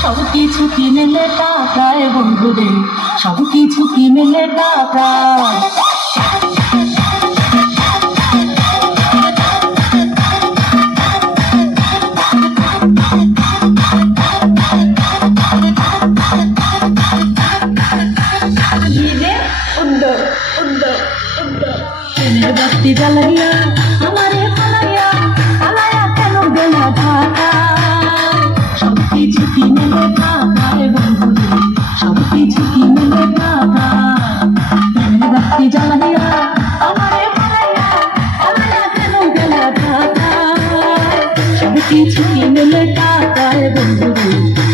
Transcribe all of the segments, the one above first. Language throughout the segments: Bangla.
সব কিছু কিনে নে টাকায় বন্ধুরে, সব কিছু কিনে নে টাকায়। বাতি জ্বালাইয়া আমারে পালাইয়া পালাইয়া কেন গেলা ঢাকায়? সব কিছু কিনে নে টাকায় বন্ধুরে, সব কিছু কিনে নে টাকায়। বাতি জ্বালাইয়া আমারে পালাইয়া পালাইয়া কেন গেলা ঢাকায়? সব কিছু কিনে নে টাকায় বন্ধুরে,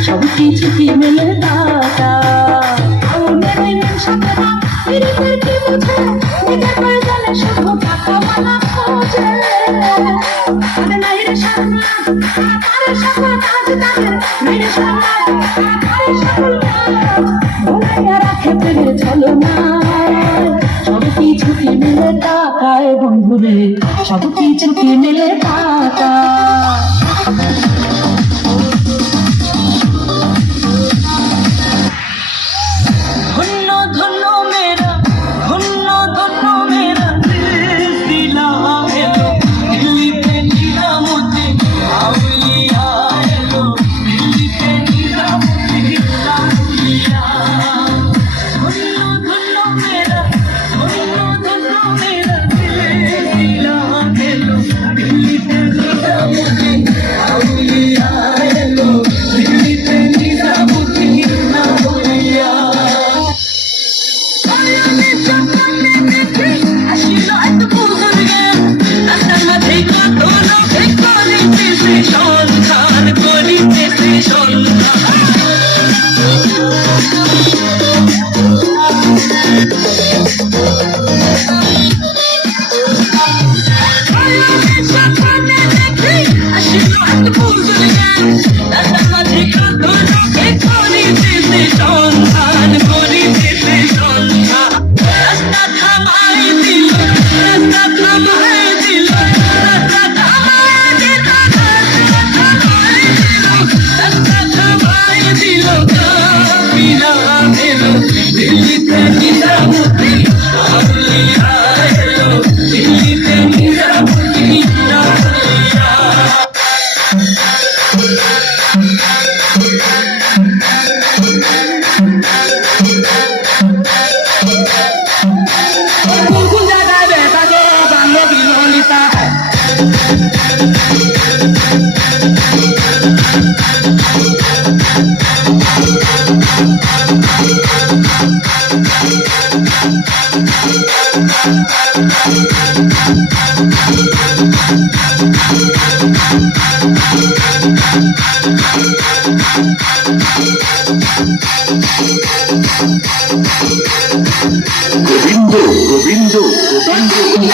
সব কিছু কিনে নে টাকায়। শুধু টাকা মালা খোঁজে, আরে নাই রে সম্মান তারে সকল কাজ তাদের, নাই রে সম্মান তারে সকল কাজ ভুলাইয়া রাখে পেরে চলো না। সব কিছু কিনে টাকায় বন্ধুরে, সব কিছু কিনে টাকা। গোবিন্দ গোবিন্দ গোবিন্দ